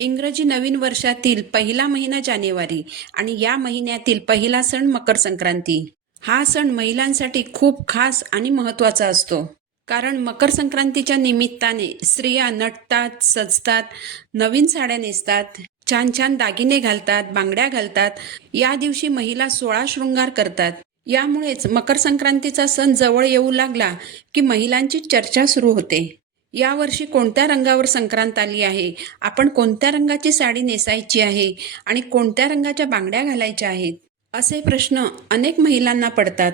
इंग्रजी नवीन वर्षातील पहिला महिना जानेवारी आणि या महिन्यातील पहिला सण मकर संक्रांती. हा सण महिलांसाठी खूप खास आणि महत्त्वाचा असतो. कारण मकर संक्रांतीच्या निमित्ताने स्त्रिया नटतात सजतात नवीन साड्या नेसतात छान छान दागिने घालतात बांगड्या घालतात. या दिवशी महिला सोळा शृंगार करतात. यामुळेच मकर संक्रांतीचा सण जवळ येऊ लागला की महिलांची चर्चा सुरू होते. यावर्षी कोणत्या रंगावर संक्रांत आली आहे? आपण कोणत्या रंगाची साडी नेसायची आहे? आणि कोणत्या रंगाच्या बांगड्या घालायच्या आहेत? असे प्रश्न अनेक महिलांना पडतात.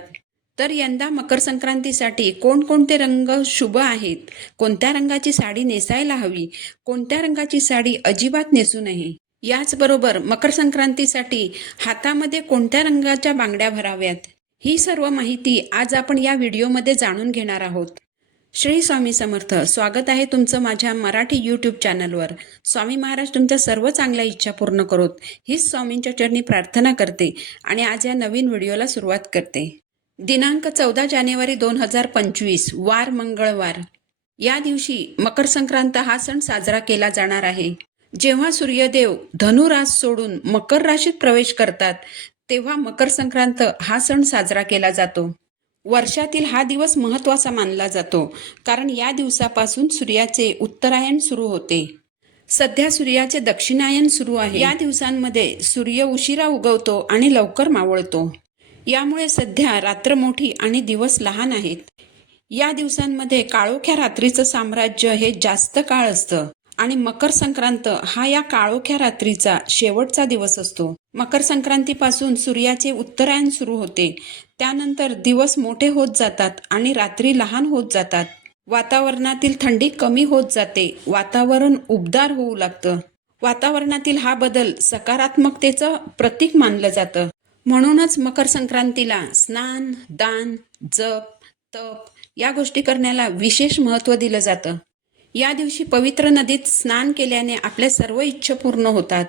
तर यंदा मकर संक्रांतीसाठी कोणकोणते रंग शुभ आहेत? कोणत्या रंगाची साडी नेसायला हवी? कोणत्या रंगाची साडी अजिबात नेसू नये? याचबरोबर मकर संक्रांतीसाठी हातामध्ये कोणत्या रंगाच्या बांगड्या भराव्यात? ही सर्व माहिती आज आपण या व्हिडिओमध्ये जाणून घेणार आहोत. श्री स्वामी समर्थ स्वागत आहे तुमचं माझ्या मराठी यूट्यूब चॅनलवर स्वामी महाराज तुमच्या सर्व चांगल्या इच्छा पूर्ण करोत. हीच स्वामींच्या चरणी प्रार्थना करते आणि आज या नवीन व्हिडिओला सुरुवात करते. दिनांक चौदा जानेवारी दोन हजार पंचवीस वार मंगळवार. या दिवशी मकर संक्रांत हा सण साजरा केला जाणार आहे. जेव्हा सूर्यदेव धनुरास सोडून मकर राशीत प्रवेश करतात तेव्हा मकर संक्रांत हा सण साजरा केला जातो. वर्षातील हा दिवस महत्त्वाचा मानला जातो कारण या दिवसापासून सूर्याचे उत्तरायण सुरू होते. सध्या सूर्याचे दक्षिणायन सुरू आहे. या दिवसांमध्ये सूर्य उशिरा उगवतो आणि लवकर मावळतो. यामुळे सध्या रात्र मोठी आणि दिवस लहान आहेत. या दिवसांमध्ये काळोख्या रात्रीचं साम्राज्य हे जास्त काळ असतं आणि मकर संक्रांत हा या काळोख्या रात्रीचा शेवटचा दिवस असतो. मकर संक्रांतीपासून सूर्याचे उत्तरायण सुरू होते. त्यानंतर दिवस मोठे होत जातात आणि रात्री लहान होत जातात. वातावरणातील थंडी कमी होत जाते. वातावरण उबदार होऊ लागतं. वातावरणातील हा बदल सकारात्मकतेचं प्रतीक मानलं जातं. म्हणूनच मकर संक्रांतीला स्नान दान जप तप या गोष्टी करण्याला विशेष महत्त्व दिलं जातं. या दिवशी पवित्र नदीत स्नान केल्याने आपल्या सर्व इच्छा पूर्ण होतात.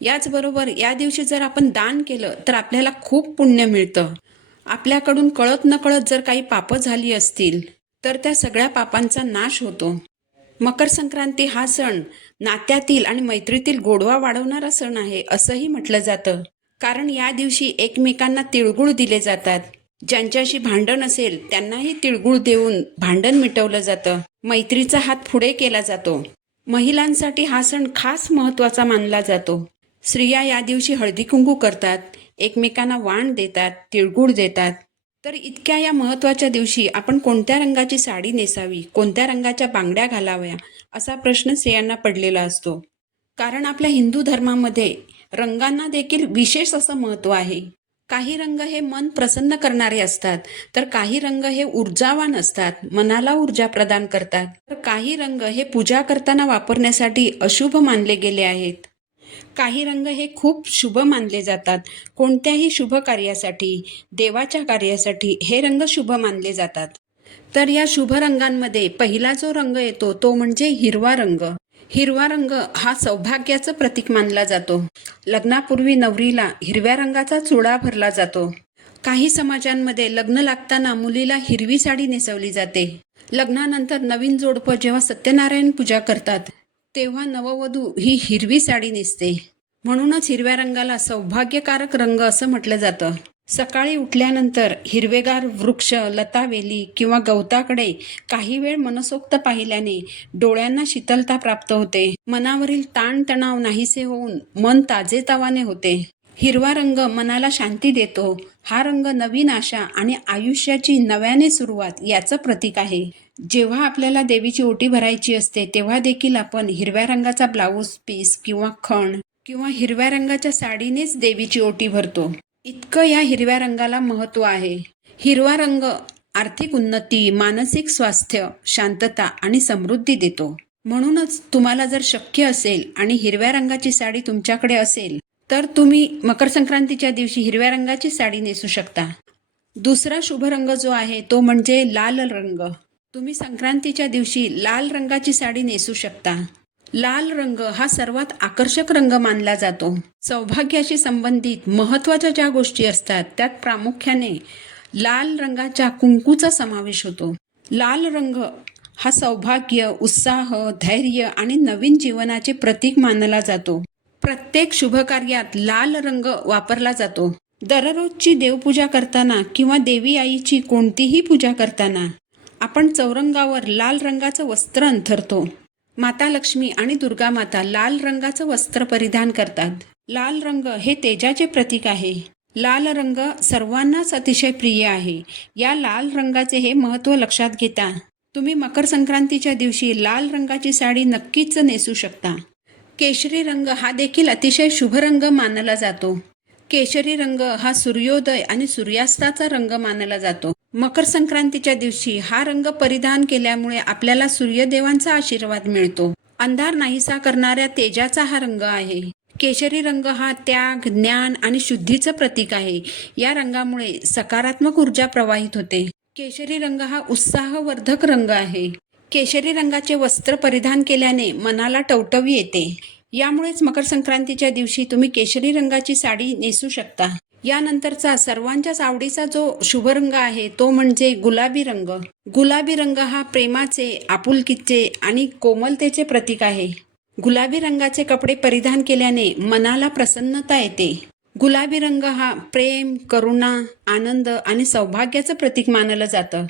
याचबरोबर या दिवशी जर आपण दान केलं तर आपल्याला खूप पुण्य मिळतं. आपल्याकडून कळत नकळत जर काही पापं झाली असतील तर त्या सगळ्या पापांचा नाश होतो. मकर संक्रांती हा सण नात्यातील आणि मैत्रीतील गोडवा वाढवणारा सण आहे असंही म्हटलं जातं. कारण या दिवशी एकमेकांना तिळगुळ दिले जातात. ज्यांच्याशी भांडण असेल त्यांनाही तिळगुळ देऊन भांडण मिटवलं जातं. मैत्रीचा हात पुढे केला जातो. महिलांसाठी हा सण खास महत्त्वाचा मानला जातो. स्त्रिया या दिवशी हळदी कुंकू करतात एकमेकांना वाण देतात तिळगुळ देतात. तर इतक्या या महत्त्वाच्या दिवशी आपण कोणत्या रंगाची साडी नेसावी कोणत्या रंगाच्या बांगड्या घालाव्या असा प्रश्न स्त्रियांना पडलेला असतो. कारण आपल्या हिंदू धर्मामध्ये रंगांना देखील विशेष असं महत्त्व आहे. काही रंग हे मन प्रसन्न करणारे असतात तर काही रंग हे ऊर्जावान असतात मनाला ऊर्जा प्रदान करतात. तर काही रंग हे पूजा करताना वापरण्यासाठी अशुभ मानले गेले आहेत. काही रंग हे खूप शुभ मानले जातात. कोणत्याही शुभ कार्यासाठी देवाच्या कार्यासाठी हे रंग शुभ मानले जातात. तर या शुभ रंगांमध्ये पहिला जो रंग येतो तो म्हणजे हिरवा रंग. हिरवा रंग हा सौभाग्याचं प्रतीक मानला जातो. लग्नापूर्वी नवरीला हिरव्या रंगाचा चुडा भरला जातो. काही समाजांमध्ये लग्न लागताना मुलीला हिरवी साडी नेसवली जाते. लग्नानंतर नवीन जोडपं जेव्हा सत्यनारायण पूजा करतात तेव्हा नववधू ही हिरवी साडी नेसते. म्हणूनच हिरव्या रंगाला सौभाग्यकारक रंग असं म्हटलं जातं. सकाळी उठल्यानंतर हिरवेगार वृक्ष लतावेली किंवा गवताकडे काही वेळ मनसोक्त पाहिल्याने डोळ्यांना शीतलता प्राप्त होते. मनावरील ताणतणाव नाहीसे होऊन मन ताजेतवाने होते. हिरवा रंग मनाला शांती देतो. हा रंग नवीन आशा आणि आयुष्याची नव्याने सुरुवात याचं प्रतीक आहे. जेव्हा आपल्याला देवीची ओटी भरायची असते तेव्हा देखील आपण हिरव्या रंगाचा ब्लाऊज पीस किंवा खण किंवा हिरव्या रंगाच्या साडीनेच देवीची ओटी भरतो. इतकं या हिरव्या रंगाला महत्त्व आहे. हिरवा रंग आर्थिक उन्नती मानसिक स्वास्थ्य शांतता आणि समृद्धी देतो. म्हणूनच तुम्हाला जर शक्य असेल आणि हिरव्या रंगाची साडी तुमच्याकडे असेल तर तुम्ही मकर संक्रांतीच्या दिवशी हिरव्या रंगाची साडी नेसू शकता. दुसरा शुभ रंग जो आहे तो म्हणजे लाल रंग. तुम्ही संक्रांतीच्या दिवशी लाल रंगाची साडी नेसू शकता. लाल रंग हा सर्वात आकर्षक रंग मानला जातो. सौभाग्याशी संबंधित महत्त्वाच्या ज्या गोष्टी असतात त्यात प्रामुख्याने लाल रंगाच्या कुंकूचा समावेश होतो. लाल रंग हा सौभाग्य उत्साह धैर्य आणि नवीन जीवनाचे प्रतीक मानला जातो. प्रत्येक शुभकार्यात लाल रंग वापरला जातो. दररोजची देवपूजा करताना किंवा देवी आईची कोणतीही पूजा करताना आपण चौरंगावर लाल रंगाचं वस्त्र अंथरतो. माता लक्ष्मी आणि दुर्गा माता लाल रंगाचं वस्त्र परिधान करतात. लाल रंग हे तेजाचे प्रतीक आहे. लाल रंग सर्वांनाच अतिशय प्रिय आहे. या लाल रंगाचे हे महत्त्व लक्षात घेता. तुम्ही मकर संक्रांतीच्या दिवशी लाल रंगाची साडी नक्कीच नेसू शकता. केशरी रंग हा देखील अतिशय शुभ रंग मानला जातो. केशरी रंग हा सूर्योदय आणि सूर्यास्ताचा रंग मानला जातो. मकर संक्रांतीच्या दिवशी हा रंग परिधान केल्यामुळे आपल्याला सूर्यदेवांचा आशीर्वाद मिळतो. अंधार नाहीसा करणाऱ्या तेजाचा हा रंग आहे. केशरी रंग हा त्याग ज्ञान आणि शुद्धीचं प्रतीक आहे. या रंगामुळे सकारात्मक ऊर्जा प्रवाहित होते. केशरी रंग हा उत्साहवर्धक रंग आहे. केशरी रंगाचे वस्त्र परिधान केल्याने मनाला टवटवी येते. यामुळेच मकर संक्रांतीच्या दिवशी तुम्ही केशरी रंगाची साडी नेसू शकता. यानंतरचा सर्वांच्याच आवडीचा जो शुभ रंग आहे तो म्हणजे गुलाबी रंग. गुलाबी रंग हा प्रेमाचे आपुलकीचे आणि कोमलतेचे प्रतीक आहे. गुलाबी रंगाचे कपडे परिधान केल्याने मनाला प्रसन्नता येते. गुलाबी रंग हा प्रेम करुणा आनंद आणि सौभाग्याचं प्रतीक मानलं जातं.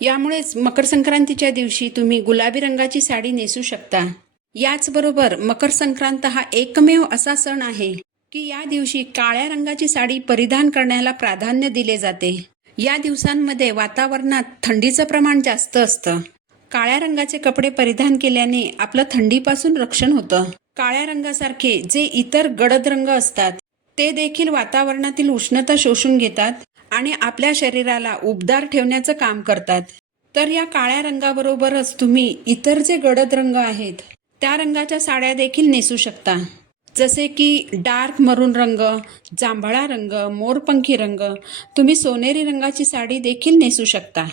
यामुळेच मकर संक्रांतीच्या दिवशी तुम्ही गुलाबी रंगाची साडी नेसू शकता. याचबरोबर मकर संक्रांत हा एकमेव असा सण आहे. की या दिवशी काळ्या रंगाची साडी परिधान करण्याला प्राधान्य दिले जाते. या दिवसांमध्ये वातावरणात थंडीचं प्रमाण जास्त असतं. काळ्या रंगाचे कपडे परिधान केल्याने आपलं थंडीपासून रक्षण होतं. काळ्या रंगासारखे जे इतर गडद रंग असतात ते देखील वातावरणातील उष्णता शोषून घेतात आणि आपल्या शरीराला उबदार ठेवण्याचं काम करतात. तर या काळ्या रंगाबरोबरच तुम्ही इतर जे गडद रंग आहेत त्या रंगाच्या साड्या देखील नेसू शकता. जसे की डार्क मरून रंग जांभळा रंग मोरपंखी रंग तुम्ही सोनेरी रंगाची साडी देखील नेसू शकता.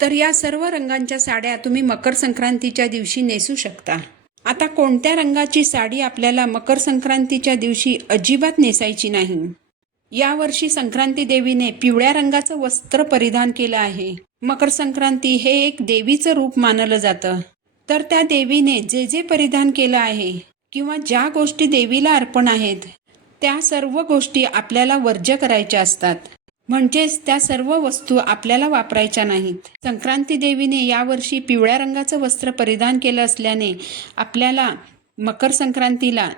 तर या सर्व रंगांच्या साड्या तुम्ही मकर संक्रांतीच्या दिवशी नेसू शकता. आता कोणत्या रंगाची साडी आपल्याला मकर संक्रांतीच्या दिवशी अजिबात नेसायची नाही? यावर्षी संक्रांती देवीने पिवळ्या रंगाचं वस्त्र परिधान केलं आहे. मकर संक्रांती हे एक देवीचं रूप मानलं जातं. तर त्या देवीने जे जे परिधान केलं आहे किंवा ज्या गोष्टी देवीला अर्पण आहेत त्या सर्व गोष्टी आपल्याला वर्ज्य करायच्या असतात. म्हणजेच त्या सर्व वस्तू आपल्याला वापरायच्या नाहीत. संक्रांती देवीने यावर्षी पिवळ्या रंगाचं वस्त्र परिधान केलं असल्याने आपल्याला मकर संक्रांतीला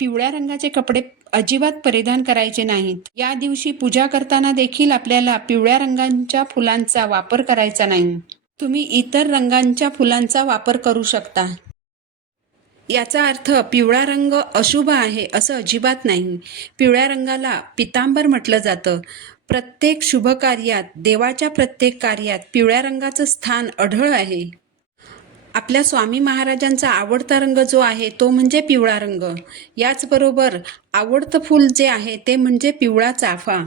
पिवळ्या रंगाचे कपडे अजिबात परिधान करायचे नाहीत. या दिवशी पूजा करताना देखील आपल्याला पिवळ्या रंगांच्या फुलांचा वापर करायचा नाही. तुम्ही इतर रंगांच्या फुलांचा वापर करू शकता. याचा अर्थ पिवळा रंग अशुभ आहे असं अजिबात नाही. पिवळ्या रंगाला पितांबर म्हटलं जातं. प्रत्येक शुभ कार्यात देवाच्या प्रत्येक कार्यात पिवळ्या रंगाचं स्थान अढळ आहे. आपल्या स्वामी महाराजांचा आवडता रंग जो आहे तो म्हणजे पिवळा रंग. याचबरोबर आवडतं फूल जे आहे ते म्हणजे पिवळा चाफा.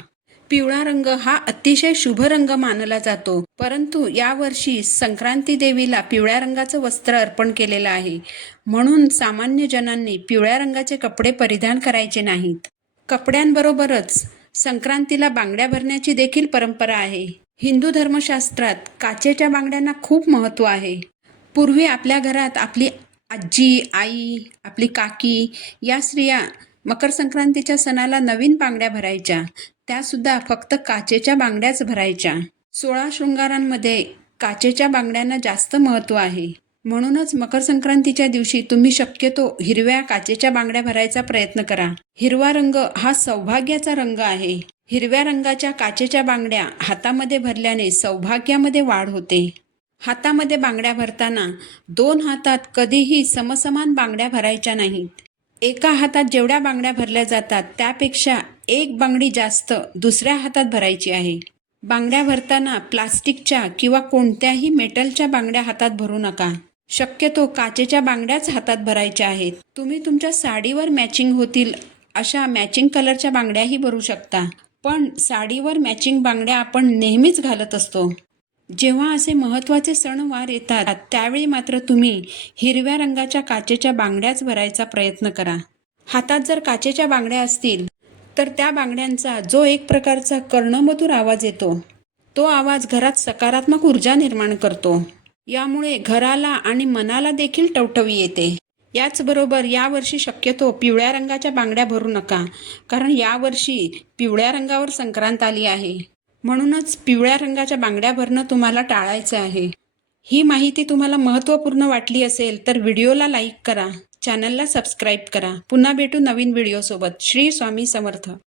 पिवळा रंग हा अतिशय शुभ रंग मानला जातो. परंतु यावर्षी संक्रांती देवीला पिवळ्या रंगाचं वस्त्र अर्पण केलेलं आहे. म्हणून सामान्य जनांनी पिवळ्या रंगाचे कपडे परिधान करायचे नाहीत. कपड्यांबरोबरच संक्रांतीला बांगड्या भरण्याची देखील परंपरा आहे. हिंदू धर्मशास्त्रात काचेच्या बांगड्यांना खूप महत्त्व आहे. पूर्वी आपल्या घरात आपली आजी आई आपली काकी या स्त्रिया मकर संक्रांतीच्या सणाला नवीन बांगड्या भरायच्या. त्यासुद्धा फक्त काचेच्या बांगड्याच भरायच्या. सोळा शृंगारांमध्ये काचेच्या बांगड्यांना जास्त महत्त्व आहे. म्हणूनच मकर संक्रांतीच्या दिवशी तुम्ही शक्यतो हिरव्या काचेच्या बांगड्या भरायचा प्रयत्न करा. हिरवा रंग हा सौभाग्याचा रंग आहे. हिरव्या रंगाच्या काचेच्या बांगड्या हातामध्ये भरल्याने सौभाग्यामध्ये वाढ होते. हातामध्ये बांगड्या भरताना दोन हातात कधीही समसमान बांगड्या भरायच्या नाहीत. एका हातात जेवढ्या बांगड्या भरल्या जातात त्यापेक्षा एक बांगडी जास्त दुसऱ्या हातात भरायची आहे. बांगड्या भरताना प्लास्टिकच्या किंवा कोणत्याही मेटलच्या बांगड्या हातात भरू नका. शक्यतो काचेच्या बांगड्याच हातात भरायच्या आहेत. तुम्ही तुमच्या साडीवर मॅचिंग होतील अशा मॅचिंग कलरच्या बांगड्याही भरू शकता. पण साडीवर मॅचिंग बांगड्या आपण नेहमीच घालत असतो. जेव्हा असे महत्त्वाचे सणवार येतात त्यावेळी मात्र तुम्ही हिरव्या रंगाच्या काचेच्या बांगड्याच भरायचा प्रयत्न करा. हातात जर काचेच्या बांगड्या असतील तर त्या बांगड्यांचा जो एक प्रकारचा कर्णमधुर आवाज येतो तो आवाज घरात सकारात्मक ऊर्जा निर्माण करतो. यामुळे घराला आणि मनाला देखील टवटवी येते. याचबरोबर यावर्षी शक्यतो पिवळ्या रंगाच्या बांगड्या भरू नका कारण यावर्षी पिवळ्या रंगावर संक्रांत आली आहे. म्हणूनच पिवळ्या रंगाच्या बांगड्या भरणं तुम्हाला टाळायचं आहे. ही माहिती तुम्हाला महत्त्वपूर्ण वाटली असेल तर व्हिडिओला लाईक करा. चॅनलला सबस्क्राईब करा. पुन्हा भेटू नवीन व्हिडिओसोबत. श्री स्वामी समर्थ.